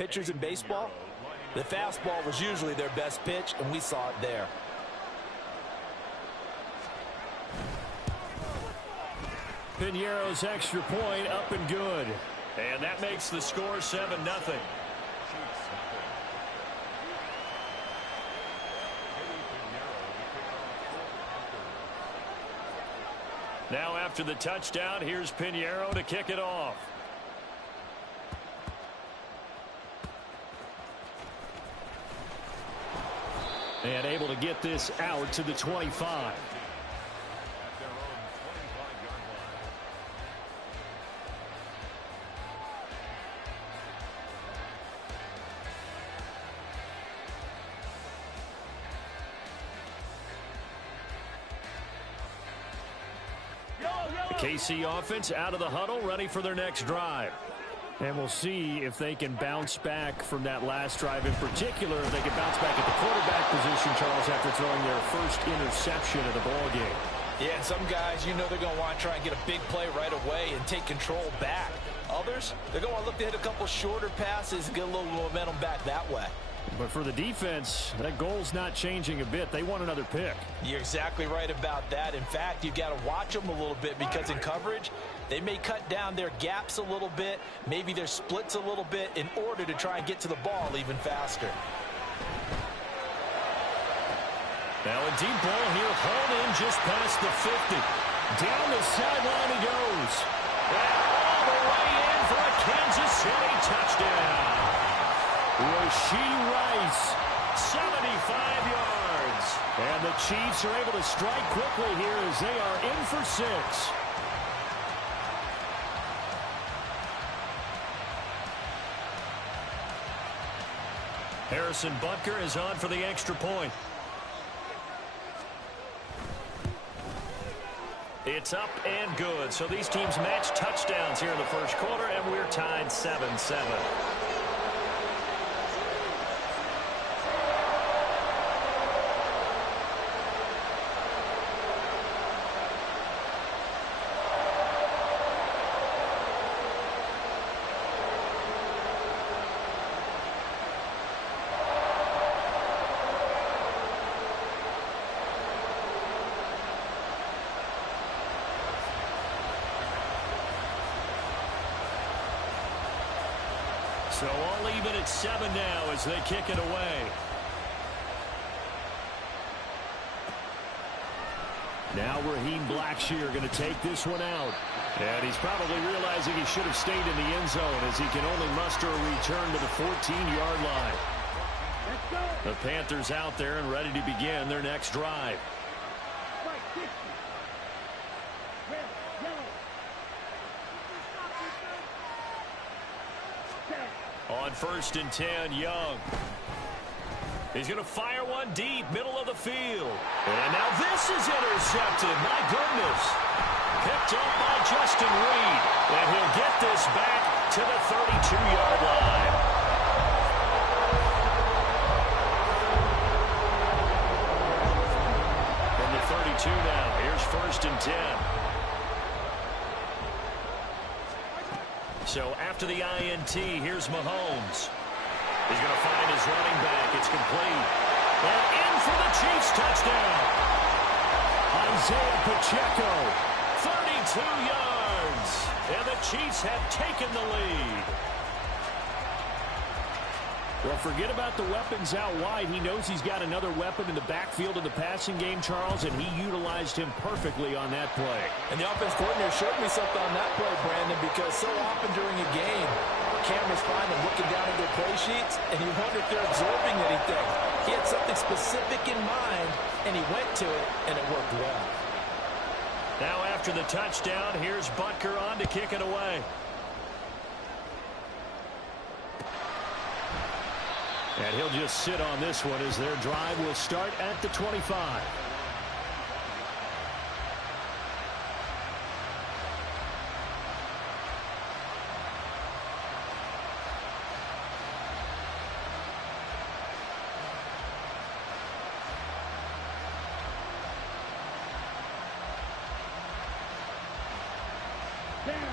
Pitchers in baseball, the fastball was usually their best pitch, and we saw it there. Piñeiro's extra point up and good. And that makes the score 7-0. Now after the touchdown, here's Piñeiro to kick it off. And able to get this out to the 25. The KC offense out of the huddle, ready for their next drive. And we'll see if they can bounce back from that last drive in particular. If they can bounce back at the quarterback position, Charles, after throwing their first interception of the ball game. Yeah, and some guys, you know they're going to want to try and get a big play right away and take control back. Others, they're going to look to hit a couple shorter passes and get a little momentum back that way. But for the defense, that goal's not changing a bit. They want another pick. You're exactly right about that. In fact, you've got to watch them a little bit because in coverage, they may cut down their gaps a little bit, maybe their splits a little bit in order to try and get to the ball even faster. Now a deep ball here, hauled in just past the 50. Down the sideline he goes. And all the way in for a Kansas City touchdown. Rashee Rice, 75 yards. And the Chiefs are able to strike quickly here as they are in for 6. Harrison Butker is on for the extra point. It's up and good. So these teams match touchdowns here in the first quarter, and we're tied 7-7. So all even at 7 now as they kick it away. Now Raheem Blackshear going to take this one out. And he's probably realizing he should have stayed in the end zone as he can only muster a return to the 14-yard line. The Panthers out there and ready to begin their next drive. On 1st and 10, Young. He's going to fire one deep, middle of the field. And now this is intercepted. My goodness. Picked up by Justin Reed. And he'll get this back to the 32-yard line. From the 32 now, here's 1st and 10. So after the INT, here's Mahomes. He's going to find his running back. It's complete. And in for the Chiefs touchdown. Isaiah Pacheco, 32 yards. And the Chiefs have taken the lead. Well, forget about the weapons out wide. He knows he's got another weapon in the backfield of the passing game, Charles, and he utilized him perfectly on that play. And the offense coordinator showed me something on that play, Brandon, because so often during a game, cameras find them looking down at their play sheets, and you wonder if they're absorbing anything. He had something specific in mind, and he went to it, and it worked well. Now after the touchdown, here's Butker on to kick it away. And he'll just sit on this one as their drive will start at the 25.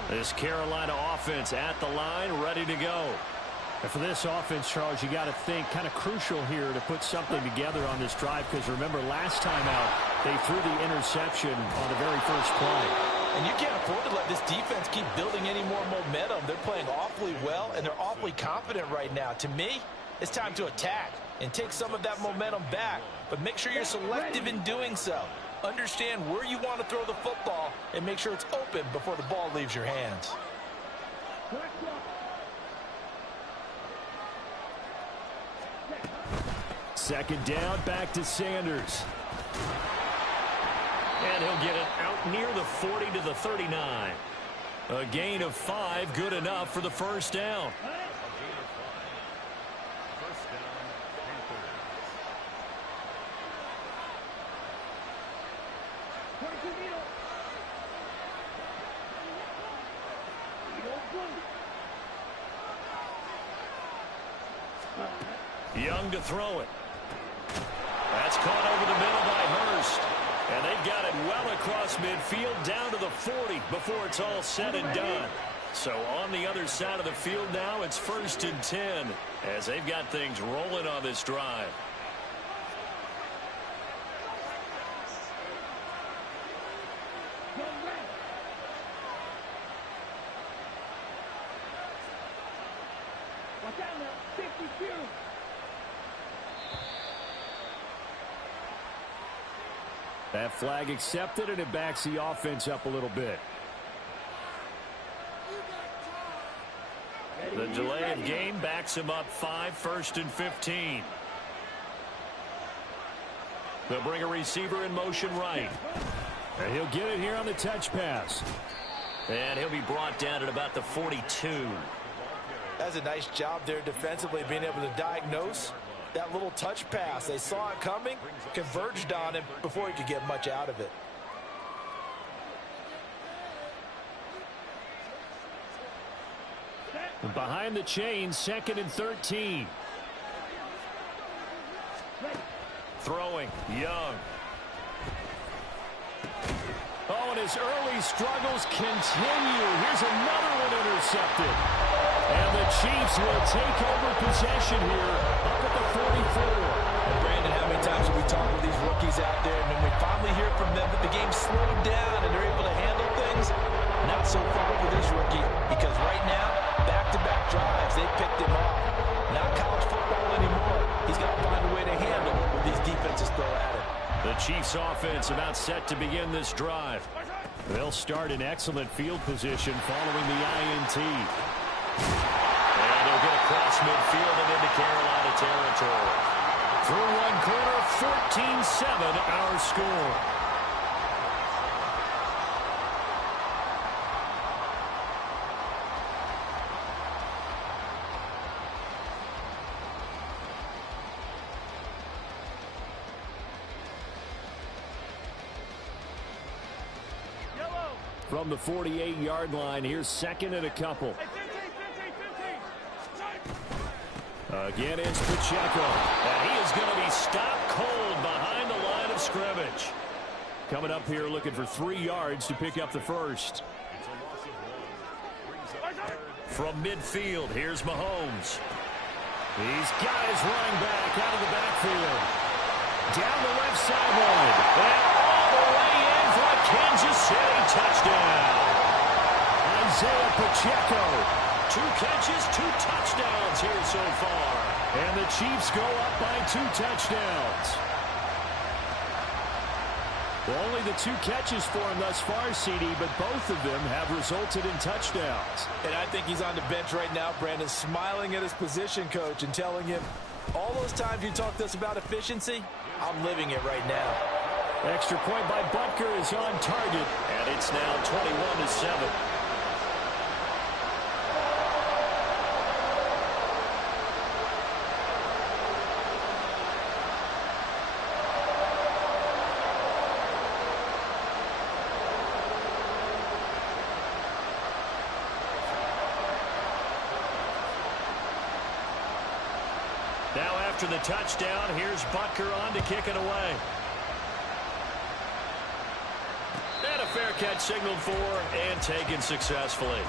This Carolina offense at the line, ready to go. And for this offense, Charles, you got to think kind of crucial here to put something together on this drive, because remember last time out they threw the interception on the very first play. And you can't afford to let this defense keep building any more momentum. They're playing awfully well, and they're awfully confident right now. To me, it's time to attack and take some of that momentum back, but make sure you're selective in doing so. Understand where you want to throw the football and make sure it's open before the ball leaves your hands. Second down, back to Sanders. And he'll get it out near the 40 to the 39. A gain of 5, good enough for the first down. Young to throw it. That's caught over the middle by Hurst. And they've got it well across midfield down to the 40 before it's all said and done. So on the other side of the field now, it's 1st and 10 as they've got things rolling on this drive. That flag accepted, and it backs the offense up a little bit. The delay of game backs him up 5, 1st and 15. They'll bring a receiver in motion right. And he'll get it here on the touch pass. And he'll be brought down at about the 42. That's a nice job there defensively, being able to diagnose that little touch pass. They saw it coming, converged on him before he could get much out of it. Behind the chain, 2nd and 13. Throwing, Young. Oh, and his early struggles continue. Here's another one intercepted. And the Chiefs will take over possession here up at the 44. And Brandon, how many times have we talked with these rookies out there, and when we finally hear from them that the game slowed down and they're able to handle things? Not so far for this rookie, because right now, back-to-back drives, they picked him off. Not college football anymore. He's got to find a way to handle what these defenses throw at him. The Chiefs offense about set to begin this drive. They'll start in excellent field position following the INT. And they'll get across midfield and into Carolina territory. Through one quarter, 14-7 our score. From the 48-yard line, here's 2nd and a couple. Again, it's Pacheco. And he is going to be stopped cold behind the line of scrimmage. Coming up here looking for 3 yards to pick up the first. From midfield, here's Mahomes. He's got his running back out of the backfield. Down the left sideline. And all the way in for a Kansas City touchdown. Isaiah Pacheco. 2 catches, 2 touchdowns here so far. And the Chiefs go up by 2 touchdowns. Well, only the 2 catches for him thus far, CD, but both of them have resulted in touchdowns. And I think he's on the bench right now, Brandon, smiling at his position coach and telling him, all those times you talked to us about efficiency, I'm living it right now. Extra point by Butker is on target, and it's now 21-7. Now after the touchdown, here's Butker on to kick it away. And a fair catch signaled for and taken successfully.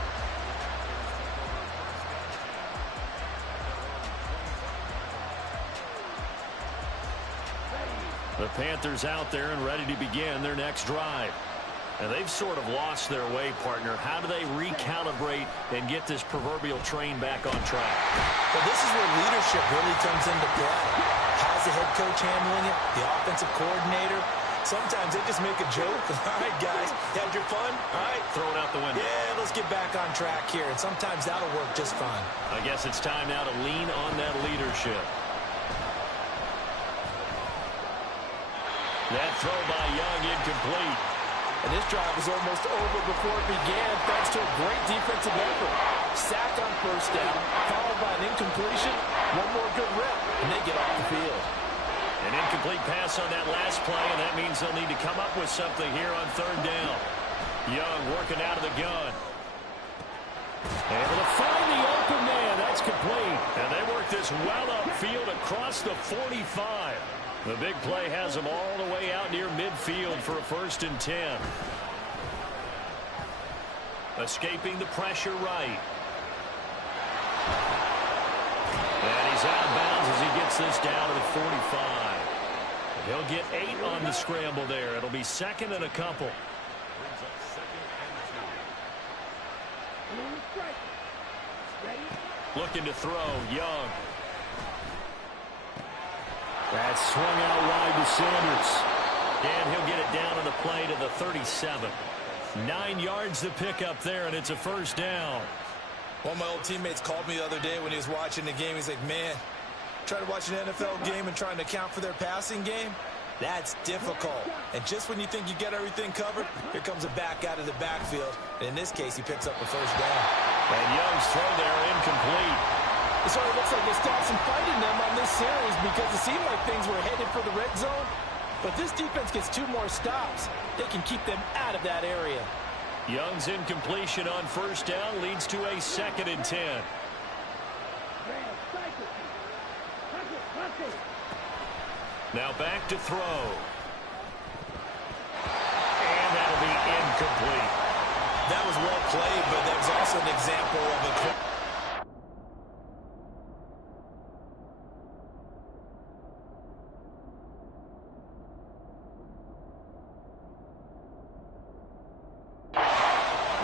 The Panthers out there and ready to begin their next drive. And they've sort of lost their way, partner. How do they recalibrate and get this proverbial train back on track? Well, this is where leadership really comes into play. How's the head coach handling it? The offensive coordinator? Sometimes they just make a joke. All right, guys, had your fun? All right. Throw it out the window. Yeah, let's get back on track here. And sometimes that'll work just fine. I guess it's time now to lean on that leadership. That throw by Young incomplete. And this drive was almost over before it began thanks to a great defensive effort. Sack on first down, followed by an incompletion, one more good rep, and they get off the field. An incomplete pass on that last play, and that means they'll need to come up with something here on third down. Young working out of the gun. Able to find the open man. That's complete. And they work this well upfield across the 45. The big play has them all the way out near midfield for a 1st and 10. Escaping the pressure right. And he's out of bounds as he gets this down to the 45. He'll get 8 on the scramble there. It'll be 2nd and a couple. Looking to throw, Young. That's swung out wide to Sanders. And he'll get it down on the play to the 37. 9 yards to pick up there, and it's a 1st down. One of my old teammates called me the other day when he was watching the game. He's like, man, trying to watch an NFL game and trying to account for their passing game? That's difficult. And just when you think you get everything covered, here comes a back out of the backfield. And in this case, he picks up a 1st down. And Young's throw there incomplete. It sort of looks like they stopped some fighting them on this series because it seemed like things were headed for the red zone. But this defense gets 2 more stops. They can keep them out of that area. Young's incompletion on 1st down leads to a 2nd and 10. Now back to throw. And that'll be incomplete. That was well played, but that was also an example of a...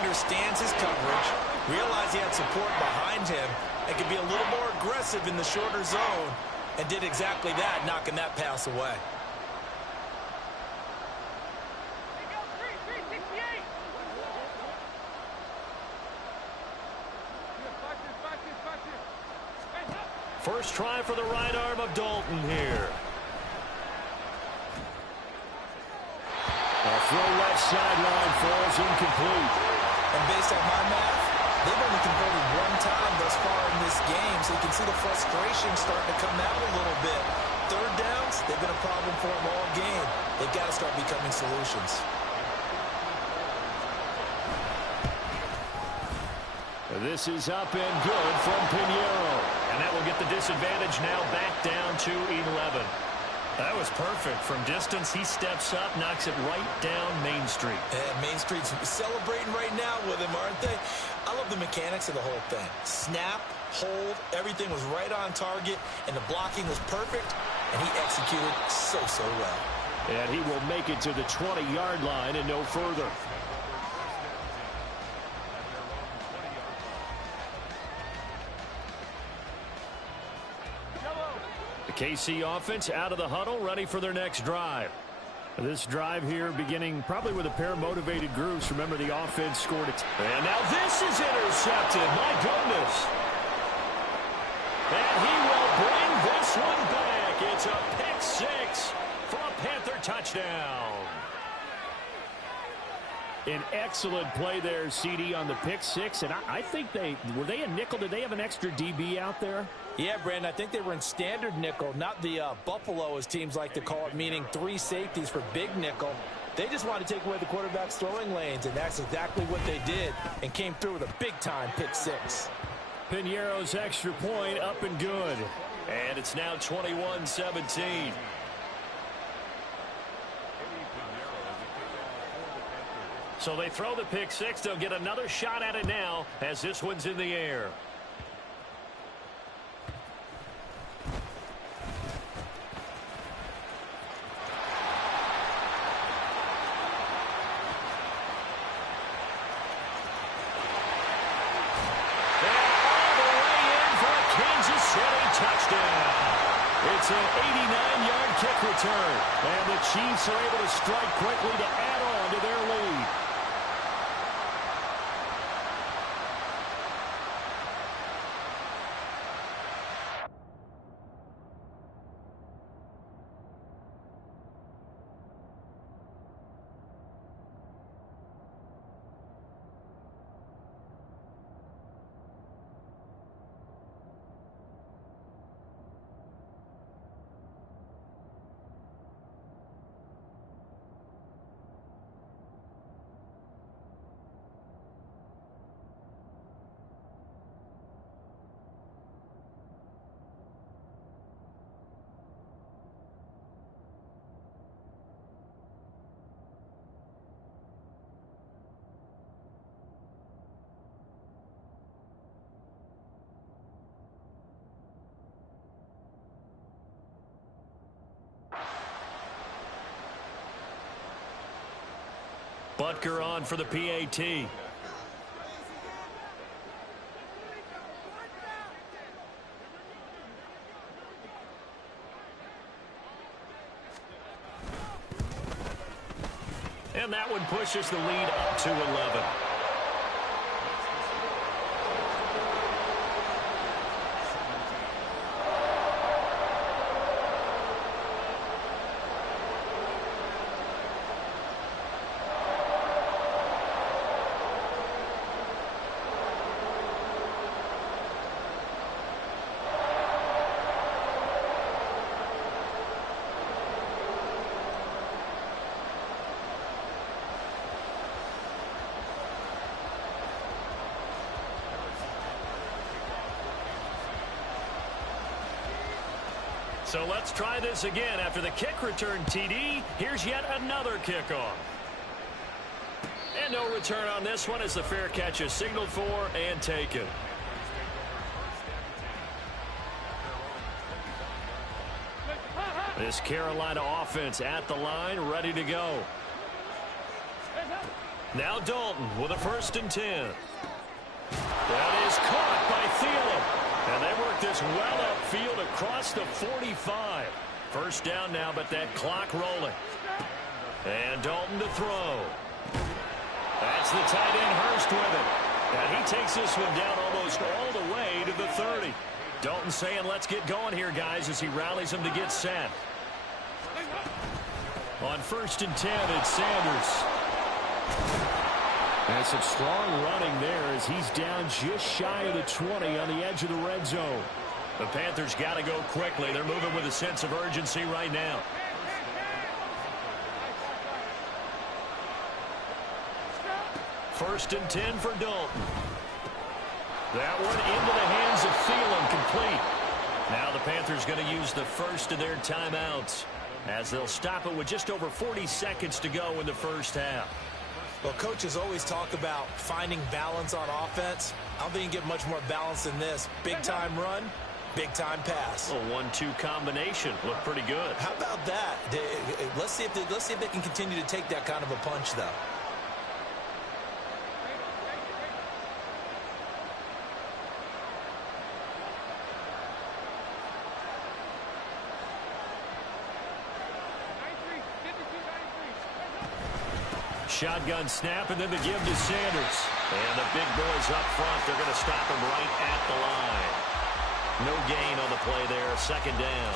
understands his coverage, realized he had support behind him, and could be a little more aggressive in the shorter zone, and did exactly that, knocking that pass away. First try for the right arm of Dalton here. A throw left sideline falls incomplete. And based on my math, they've only converted 1 time thus far in this game, so you can see the frustration starting to come out a little bit. 3rd downs, they've been a problem for them all game. They've got to start becoming solutions. This is up and good from Pinheiro. And that will get the disadvantage now back down to 11. That was perfect. From distance, he steps up, knocks it right down Main Street. And Main Street's celebrating right now with him, aren't they? I love the mechanics of the whole thing. Snap, hold, everything was right on target, and the blocking was perfect, and he executed so well. And he will make it to the 20-yard line and no further. KC offense out of the huddle, ready for their next drive. This drive here beginning probably with a pair of motivated groups. Remember, the offense scored it. And now this is intercepted. My goodness. And he will bring this one back. It's a pick 6 for a Panther touchdown. An excellent play there, CD, on the pick 6. And I think were they a nickel? Did they have an extra DB out there? Yeah, Brandon, I think they were in standard nickel, not the Buffalo, as teams like to call it, meaning 3 safeties for big nickel. They just wanted to take away the quarterback's throwing lanes, and that's exactly what they did, and came through with a big-time pick 6. Pinheiro's extra point up and good. And it's now 21-17. So they throw the pick 6. They'll get another shot at it now as this one's in the air. It's an 89-yard kick return. And the Chiefs are able to strike quickly to add on to their lead. Butker on for the PAT. And that one pushes the lead up to 11. So let's try this again. After the kick return TD, here's yet another kickoff. And no return on this one as the fair catch is signaled for and taken. This Carolina offense at the line, ready to go. Now Dalton with a 1st and 10. That is caught by Thielen. And they work this well upfield across the 45. First down now, but that clock rolling. And Dalton to throw. That's the tight end Hurst with it. And he takes this one down almost all the way to the 30. Dalton saying, let's get going here, guys, as he rallies them to get set. On 1st and 10, it's Sanders. And some strong running there as he's down just shy of the 20 on the edge of the red zone. The Panthers got to go quickly. They're moving with a sense of urgency right now. First and 10 for Dalton. That one into the hands of Thielen, complete. Now the Panthers going to use the first of their timeouts as they'll stop it with just over 40 seconds to go in the first half. Well, coaches always talk about finding balance on offense. I don't think you get much more balance than this. Big-time run, big-time pass. A 1-2 combination. Looked pretty good. How about that? Let's see if they can continue to take that kind of a punch, though. Shotgun snap, and then the give to Sanders. And the big boys up front, they're going to stop him right at the line. No gain on the play there, 2nd down.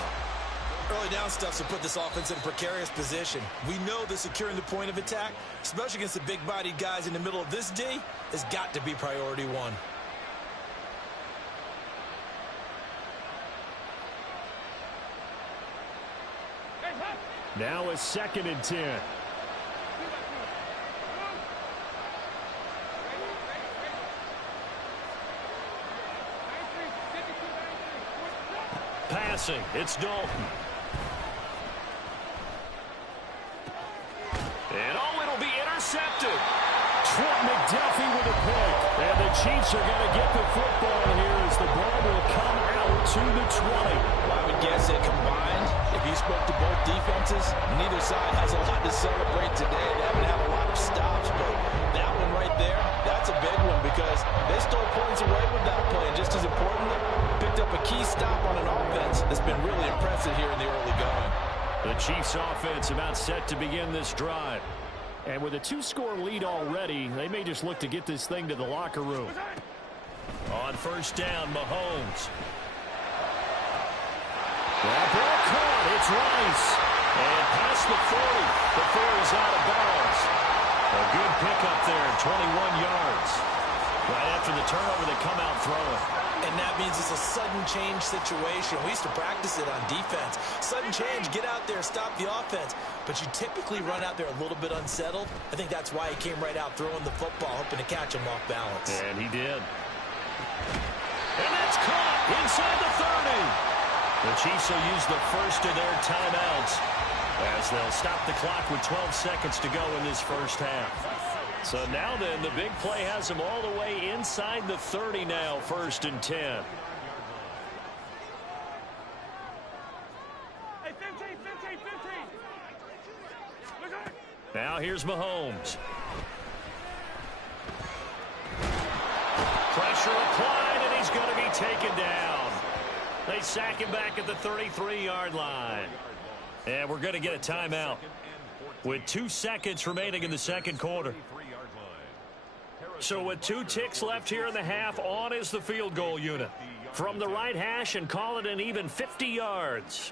Early down stuff to put this offense in a precarious position. We know that securing the point of attack, especially against the big-bodied guys in the middle of this D, has got to be priority one. Now a 2nd and 10. Passing, it's Dalton. And it'll be intercepted. Trent McDuffie with a pick. And the Chiefs are going to get the football here as the ball will come out to the 20. Well, I would guess that combined, if you spoke to both defenses, neither side has a lot to celebrate today. They haven't had a lot of stops, but that one right there, that's a big one because they stole points away with that play. And just as importantly, picked up a key stop on an offense that's been really impressive here The Chiefs offense about set to begin this drive. And with a 2-score lead already, they may just look to get this thing to the locker room. On first down, Mahomes. That ball caught. It's Rice. And past the 40. The 4 is out of bounds. A good pickup there, 21 yards. Right after the turnover, they come out throwing. And that means it's a sudden change situation. We used to practice it on defense. Sudden change, get out there, stop the offense. But you typically run out there a little bit unsettled. I think that's why he came right out throwing the football, hoping to catch him off balance. And he did. And that's caught inside the 30. The Chiefs will use the first of their timeouts as they'll stop the clock with 12 seconds to go in this first half. So now then, the big play has them all the way inside the 30 now, 1st and 10. Hey, 15. Now here's Mahomes. Pressure applied, and he's going to be taken down. They sack him back at the 33-yard line. And we're going to get a timeout with 2 seconds remaining in the second quarter. So with 2 ticks left here in the half, on is the field goal unit. From the right hash and call it an even 50 yards.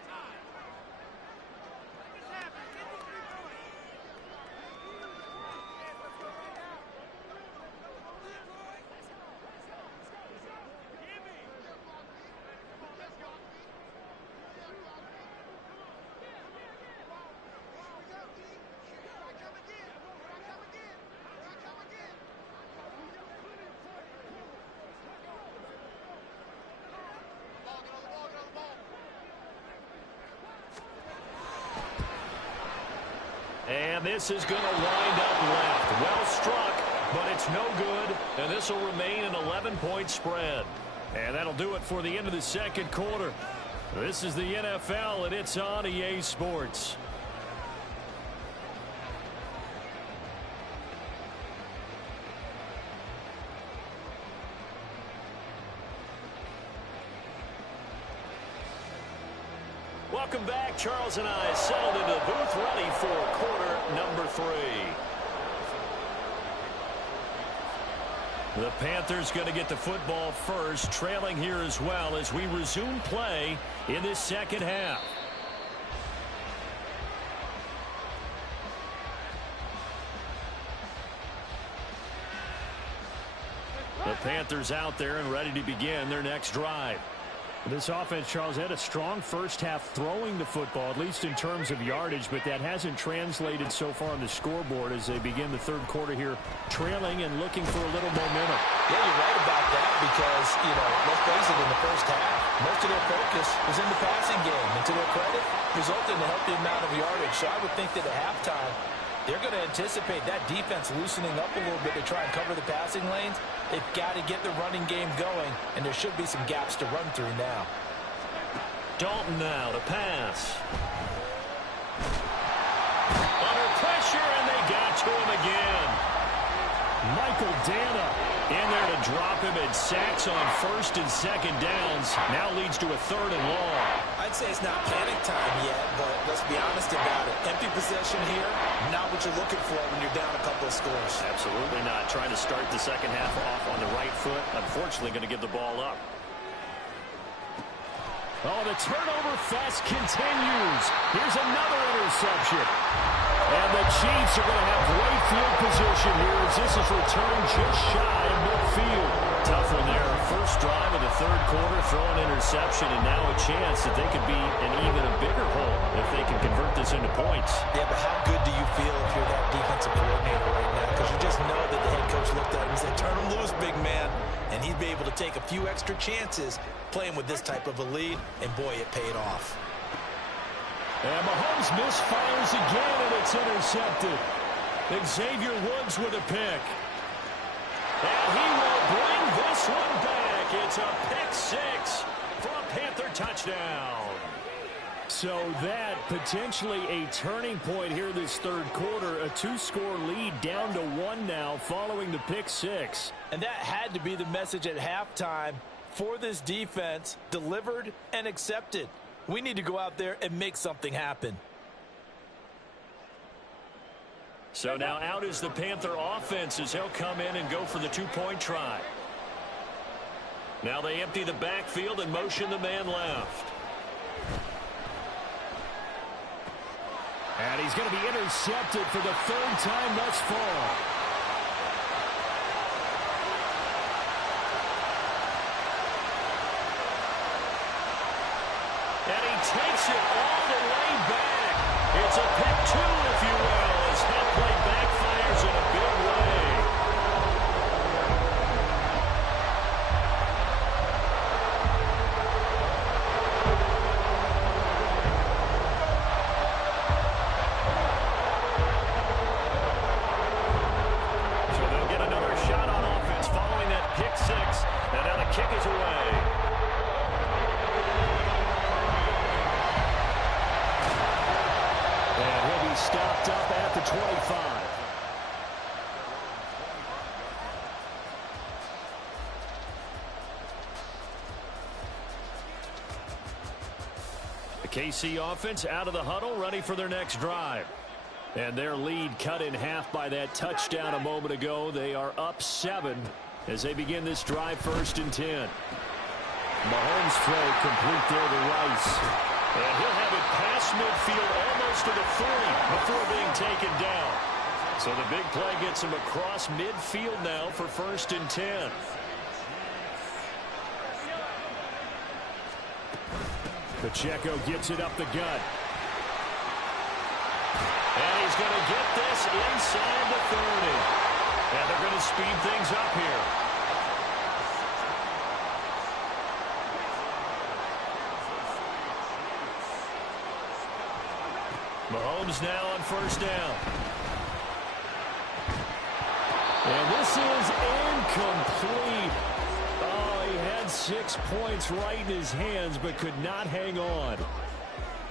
And this is going to wind up left. Well struck, but it's no good. And this will remain an 11-point spread. And that'll do it for the end of the second quarter. This is the NFL, and it's on EA Sports. Welcome back. Charles and I settled into the booth ready for quarter number 3. The Panthers going to get the football first, trailing here as well as we resume play in this second half. The Panthers out there and ready to begin their next drive. This offense, Charles, had a strong first half throwing the football, at least in terms of yardage, but that hasn't translated so far on the scoreboard as they begin the third quarter here, trailing and looking for a little momentum. Yeah, you're right about that because, let's face it, in the first half, most of their focus was in the passing game. And to their credit, resulted in a healthy amount of yardage. So I would think that at halftime, they're going to anticipate that defense loosening up a little bit to try and cover the passing lanes. They've got to get the running game going, and there should be some gaps to run through now. Dalton now to pass. Under pressure, and they got to him again. Michael Dana in there to drop him, and sacks on 1st and 2nd downs. Now leads to a 3rd and long. I'd say it's not panic time yet, but let's be honest about it. Empty possession here, not what you're looking for when you're down a couple of scores. Absolutely not. Trying to start the second half off on the right foot. Unfortunately, going to give the ball up. Oh, the turnover fest continues. Here's another interception. And the Chiefs are going to have great field position here as this is returned just shy of midfield. Tough one there. First drive of the third quarter, throw an interception, and now a chance that they could be in even a bigger hole if they can convert this into points. Yeah, but how good do you feel if you're that defensive coordinator right now? Because you just know that the head coach looked at him and said, turn him loose, big man. And he'd be able to take a few extra chances playing with this type of a lead, and boy, it paid off. And Mahomes misfires again, and it's intercepted. Xavier Woods with a pick. And he will bring this one back. It's a pick 6 for a Panther touchdown. So that potentially a turning point here this third quarter. A 2-score lead down to 1 now following the pick 6. And that had to be the message at halftime for this defense, delivered and accepted. We need to go out there and make something happen. So now out is the Panther offense as they'll come in and go for the two-point try. Now they empty the backfield and motion the man left. And he's going to be intercepted for the third time thus far. And he takes it all the way back. It's a pick two, if you will, as that play backfires in a big way. So they'll get another shot on offense following that pick six. And now the kick is away. And he'll be stopped up at the 25. The KC offense out of the huddle, ready for their next drive. And their lead cut in half by that touchdown a moment ago. They are up 7 as they begin this drive, 1st and 10. Mahomes' throw complete there to Rice. And he'll have it past midfield almost to the 30 before being taken down. So the big play gets him across midfield now for 1st and 10. Pacheco gets it up the gut. And he's going to get this inside the 30. And they're going to speed things up here. Mahomes now on 1st down. And this is incomplete. Oh, he had 6 points right in his hands, but could not hang on.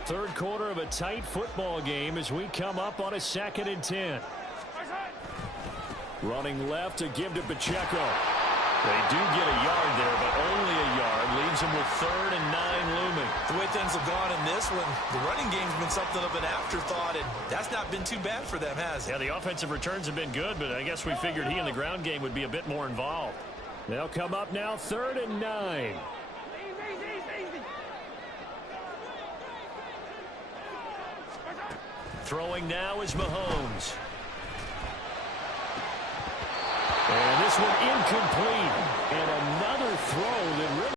Third quarter of a tight football game as we come up on a 2nd and 10. Running left to give to Pacheco. They do get a yard there, but only a yard. Leaves them with 3rd and 9 looming. The way things have gone in this one, the running game's been something of an afterthought, and that's not been too bad for them, has it? Yeah, the offensive returns have been good, but I guess we figured he in the ground game would be a bit more involved. They'll come up now 3rd and 9. Throwing now is Mahomes. And this one incomplete. And another throw that really